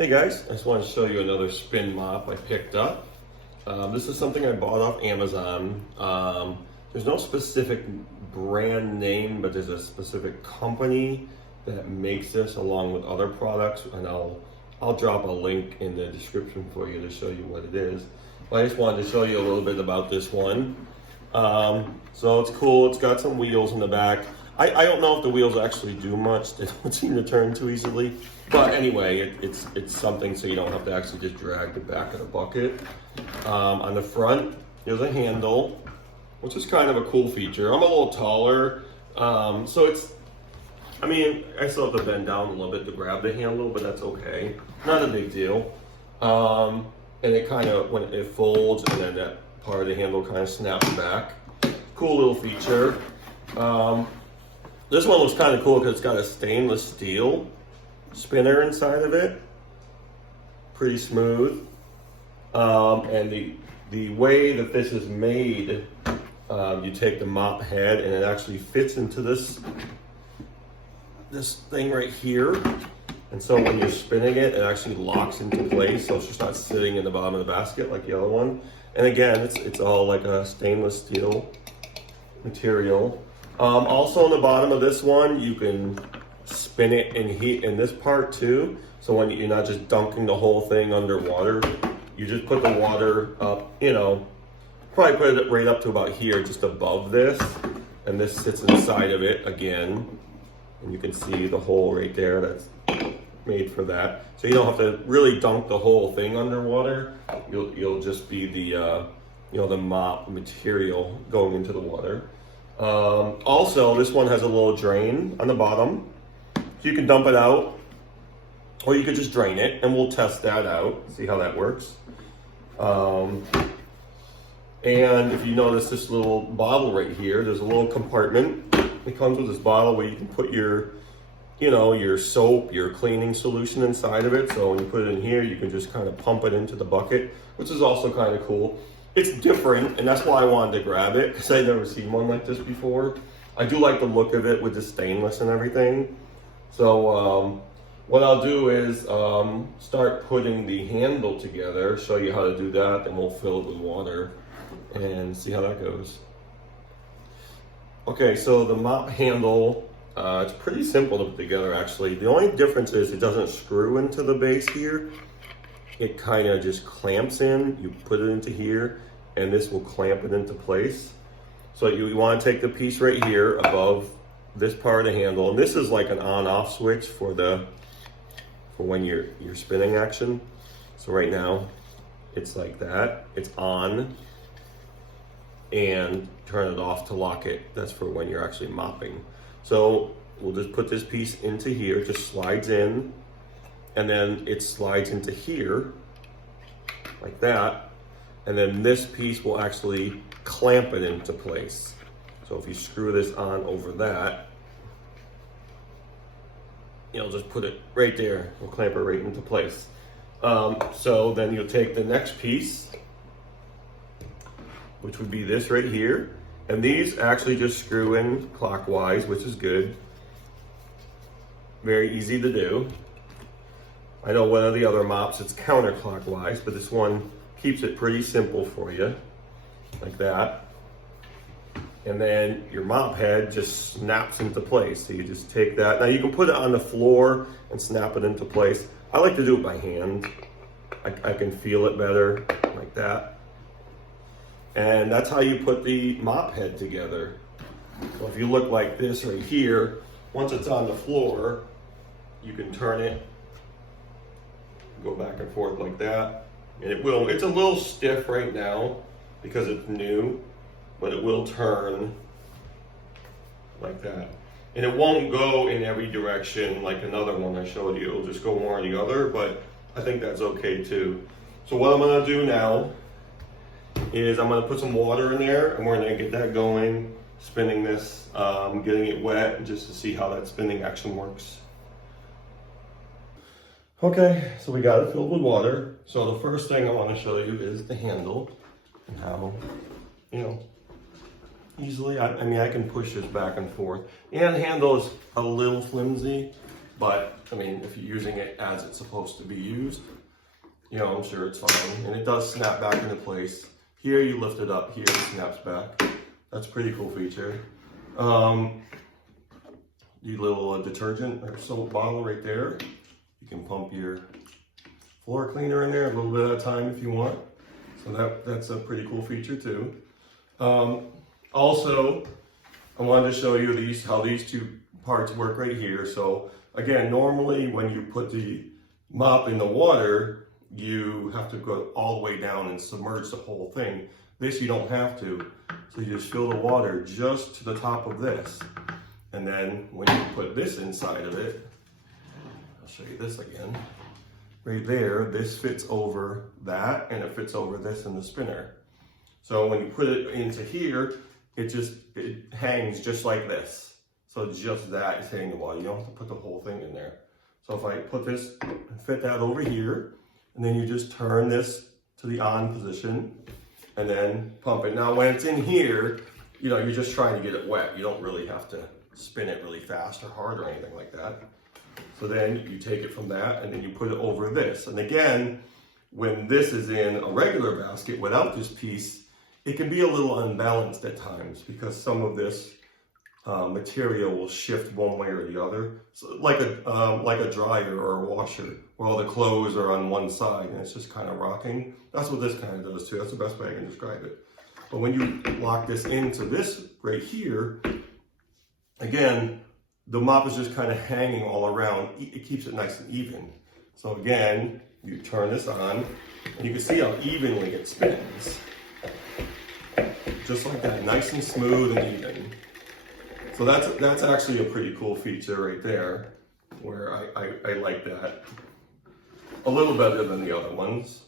Hey guys, I just wanted to show you another spin mop I picked up. This is something I bought off Amazon. There's no specific brand name, but there's a specific company that makes this along with other products, and I'll drop a link in the description for you to show you what it is. But I just wanted to show you a little bit about this one. So it's cool, it's got some wheels in the back. I don't know if the wheels actually do much. They don't seem to turn too easily. But anyway, it's something so you don't have to actually just drag the back of the bucket. On the front, there's a handle, which is kind of a cool feature. I'm a little taller, so I still have to bend down a little bit to grab the handle, but that's okay. Not a big deal. And it kind of, when it folds, and then that part of the handle kind of snaps back. Cool little feature. This one was kind of cool because it's got a stainless steel spinner inside of it. Pretty smooth. And the way that this is made, you take the mop head and it actually fits into this thing right here. And so when you're spinning it, it actually locks into place, so it's just not sitting in the bottom of the basket like the other one. And again, it's all like a stainless steel material. Also on the bottom of this one, you can spin it and heat in this part too. So when you're not just dunking the whole thing underwater, you just put the water up, probably put it right up to about here, just above this. And this sits inside of it again. And you can see the hole right there that's made for that. So you don't have to really dunk the whole thing underwater. You'll just be the mop material going into the water. Also, this one has a little drain on the bottom. So you can dump it out, or you could just drain it, and we'll test that out, see how that works. And if you notice this little bottle right here, there's a little compartment. It comes with this bottle where you can put your soap, your cleaning solution inside of it. So when you put it in here, you can just kind of pump it into the bucket, which is also kind of cool. It's different, and that's why I wanted to grab it, because I'd never seen one like this before. I do like the look of it with the stainless and everything. So what I'll do is start putting the handle together, show you how to do that, and we'll fill it with water and see how that goes. Okay, so the mop handle, it's pretty simple to put together actually. The only difference is it doesn't screw into the base here. It kind of just clamps in. You put it into here, and this will clamp it into place. So you want to take the piece right here above this part of the handle, and this is like an on-off switch for when you're spinning action. So right now, it's like that. It's on, and turn it off to lock it. That's for when you're actually mopping. So we'll just put this piece into here. It just slides in. And then it slides into here, like that. And then this piece will actually clamp it into place. So if you screw this on over that, you'll just put it right there. We'll clamp it right into place. So then you'll take the next piece, which would be this right here. And these actually just screw in clockwise, which is good. Very easy to do. I know one of the other mops, it's counterclockwise, but this one keeps it pretty simple for you, like that. And then your mop head just snaps into place. So you just take that. Now you can put it on the floor and snap it into place. I like to do it by hand. I can feel it better, like that. And that's how you put the mop head together. So if you look like this right here, once it's on the floor, you can turn it, go back and forth like that, and it's a little stiff right now because it's new, but it will turn like that. And it won't go in every direction like another one I showed you. It'll just go one or the other, but I think that's okay too. So what I'm gonna do now is I'm gonna put some water in there, and we're gonna get that going, spinning this, getting it wet, just to see how that spinning action works. Okay, so we got it filled with water. So the first thing I want to show you is the handle and how, easily, I can push this back and forth. And the handle is a little flimsy, but I mean, if you're using it as it's supposed to be used, you know, I'm sure it's fine. And it does snap back into place. Here you lift it up, here it snaps back. That's a pretty cool feature. The little detergent or soap bottle right there. You can pump your floor cleaner in there a little bit at a time if you want. So that's a pretty cool feature too. Also, I wanted to show you how these two parts work right here. So again, normally when you put the mop in the water, you have to go all the way down and submerge the whole thing. This you don't have to. So you just fill the water just to the top of this. And then when you put this inside of it, I'll show you this again. Right there, this fits over that and it fits over this in the spinner. So when you put it into here, it hangs just like this. So just that is hitting the wall. You don't have to put the whole thing in there. So if I put this, fit that over here, and then you just turn this to the on position and then pump it. Now when it's in here, you know, you're just trying to get it wet. You don't really have to spin it really fast or hard or anything like that. So then you take it from that and then you put it over this. And again, when this is in a regular basket without this piece, it can be a little unbalanced at times because some of this material will shift one way or the other. So like a dryer or a washer where all the clothes are on one side and it's just kind of rocking. That's what this kind of does too. That's the best way I can describe it. But when you lock this into this right here, again, the mop is just kind of hanging all around. It keeps it nice and even. So again, you turn this on and you can see how evenly it spins. Just like that, nice and smooth and even. So that's actually a pretty cool feature right there, where I like that a little better than the other ones.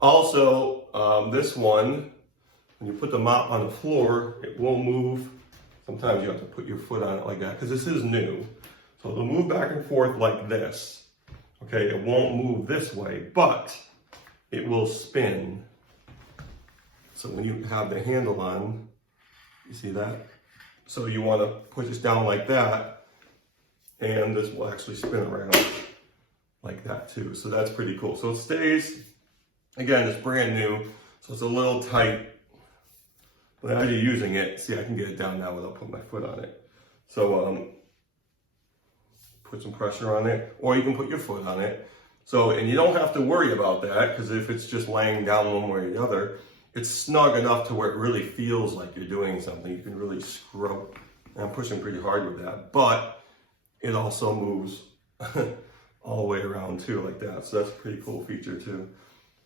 Also, this one, when you put the mop on the floor, it won't move. Sometimes you have to put your foot on it like that, because this is new. So it'll move back and forth like this. Okay, it won't move this way, but it will spin. So when you have the handle on, you see that? So you want to push this down like that, and this will actually spin around like that too. So that's pretty cool. So it stays, again, it's brand new, so it's a little tight. But as you're using it, see, I can get it down now without putting my foot on it. So put some pressure on it, or you can put your foot on it. So, and you don't have to worry about that, because if it's just laying down one way or the other, it's snug enough to where it really feels like you're doing something. You can really scrub, and I'm pushing pretty hard with that, but it also moves all the way around too, like that. So that's a pretty cool feature too.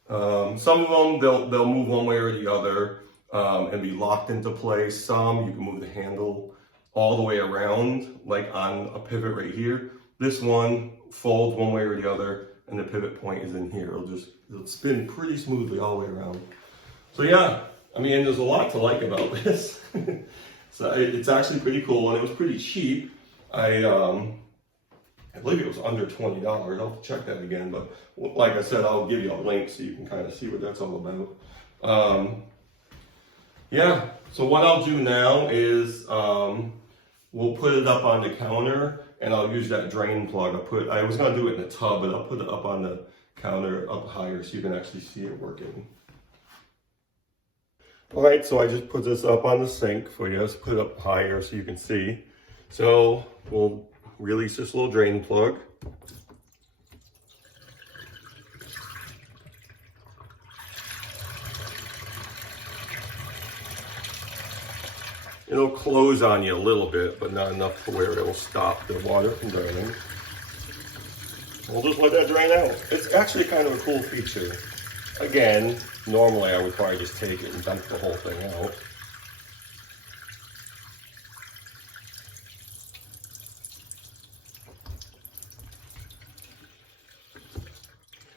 Some of them, they'll move one way or the other and be locked into place. Some, you can move the handle all the way around, like on a pivot right here. This one folds one way or the other, and the pivot point is in here. It'll spin pretty smoothly all the way around. So yeah, I mean, there's a lot to like about this. So it's actually pretty cool, and it was pretty cheap. I believe it was under $20. I'll have to check that again, but like I said, I'll give you a link so you can kind of see what that's all about. Yeah, so what I'll do now is we'll put it up on the counter, and I'll use that drain plug. I was gonna do it in a tub, but I'll put it up on the counter up higher so you can actually see it working. All right, so I just put this up on the sink for you. Let's put it up higher so you can see. So we'll release this little drain plug. It'll close on you a little bit, but not enough to where it will stop the water from draining. We'll just let that drain out. It's actually kind of a cool feature. Again, normally I would probably just take it and dump the whole thing out.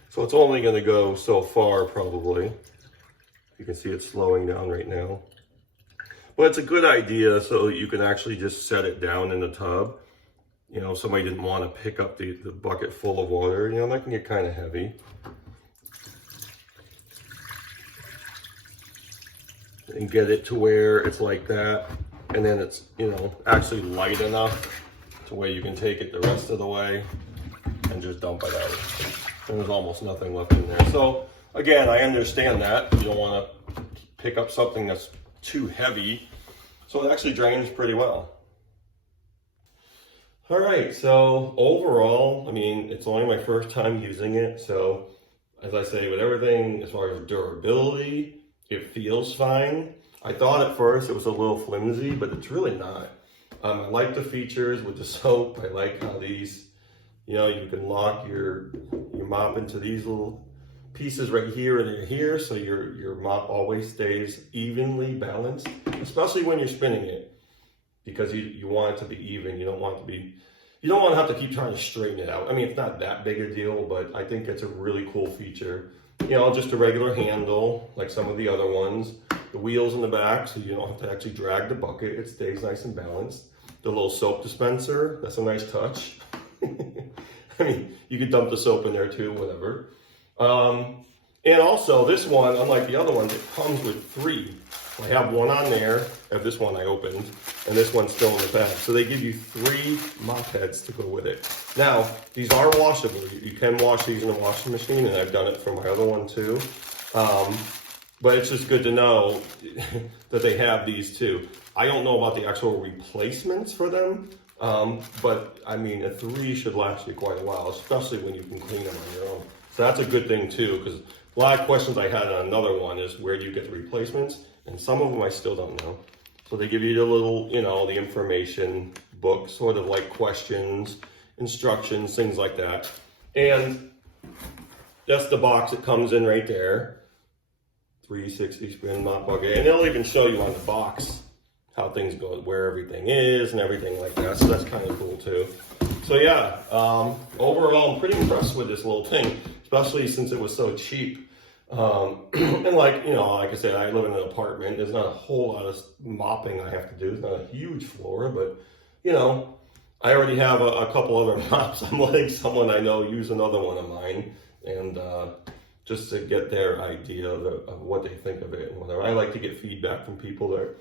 So it's only going to go so far probably. You can see it's slowing down right now. But it's a good idea so you can actually just set it down in the tub. You know, if somebody didn't want to pick up the bucket full of water, you know, that can get kind of heavy. And get it to where it's like that, and then it's, you know, actually light enough to where you can take it the rest of the way. and just dump it out. And there's almost nothing left in there. So again, I understand that. You don't want to pick up something that's too heavy. So it actually drains pretty well. All right, so overall, I mean, it's only my first time using it. So as I say, with everything, as far as durability, it feels fine. I thought at first it was a little flimsy, but it's really not. I like the features with the soap. I like how these, you can lock your mop into these little pieces right here and here, so your mop always stays evenly balanced, especially when you're spinning it, because you want it to be even. You don't want to have to keep trying to straighten it out. I mean, it's not that big a deal, but I think it's a really cool feature. Just a regular handle, like some of the other ones. The wheels in the back, so you don't have to actually drag the bucket. It stays nice and balanced. The little soap dispenser, that's a nice touch. I mean, you could dump the soap in there too, whatever. And also this one, unlike the other ones, it comes with 3. I have one on there, I have this one I opened, and this one's still in the bag. So they give you 3 mop heads to go with it. Now, these are washable. You can wash these in the washing machine, and I've done it for my other one too. But it's just good to know that they have these too. I don't know about the actual replacements for them, but I mean, a 3 should last you quite a while, especially when you can clean them on your own. So that's a good thing too, because a lot of questions I had on another one is where do you get the replacements? And some of them I still don't know. So they give you the little, the information book, sort of like questions, instructions, things like that. And that's the box it comes in right there. 360 Spin Mop Bucket. And they'll even show you on the box how things go, where everything is and everything like that. So that's kind of cool too. So yeah, overall I'm pretty impressed with this little thing, especially since it was so cheap. And like I said, I live in an apartment. There's not a whole lot of mopping I have to do. It's not a huge floor, but I already have a couple other mops. I'm letting someone I know use another one of mine, and just to get their idea of what they think of it and whatever. I like to get feedback from people that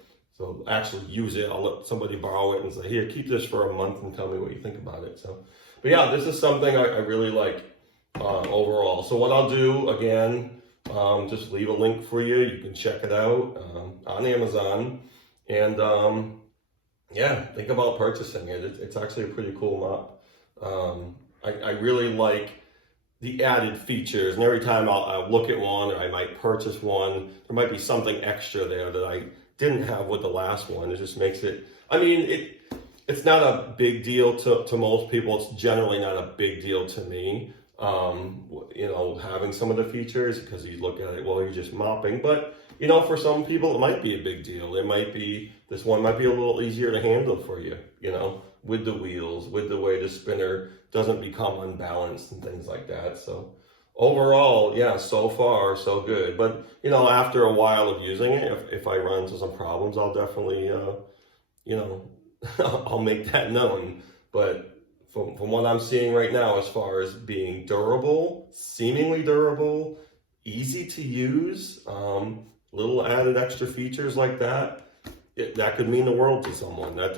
actually use it. I'll let somebody borrow it and say, here, keep this for a month and tell me what you think about it. So, but yeah, this is something I really like overall. So what I'll do again, just leave a link for you. You can check it out on Amazon, and yeah, think about purchasing it. It's actually a pretty cool mop. I really like the added features, and every time I'll look at one, or I might purchase one, there might be something extra there that I didn't have with the last one. It just makes it, I mean, it's not a big deal to most people. It's generally not a big deal to me, having some of the features, because you look at it, well, you're just mopping. But, for some people, it might be a big deal. It might be, this one might be a little easier to handle for you, with the wheels, with the way the spinner doesn't become unbalanced and things like that. So overall, yeah, so far, so good. But, after a while of using it, if I run into some problems, I'll definitely, I'll make that known. But from what I'm seeing right now, as far as being durable, seemingly durable, easy to use, little added extra features like that, that could mean the world to someone. That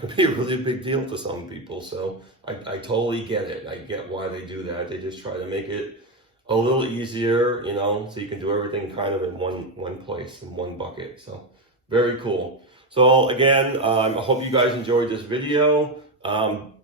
could be a really big deal to some people. So I totally get it. I get why they do that. They just try to make it a little easier, so you can do everything kind of in one place, in one bucket. So very cool. So again, I hope you guys enjoyed this video.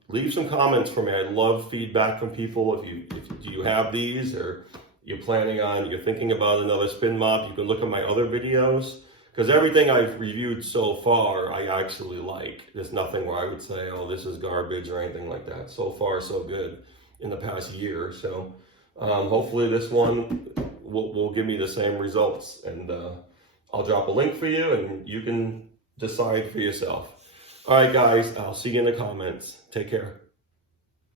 Leave some comments for me. I love feedback from people. Do you have these, or you're thinking about another spin mop, you can look at my other videos. Because everything I've reviewed so far, I actually like. There's nothing where I would say, oh, this is garbage or anything like that. So far, so good in the past year. So hopefully this one will give me the same results. And I'll drop a link for you, and you can decide for yourself. All right, guys, I'll see you in the comments. Take care.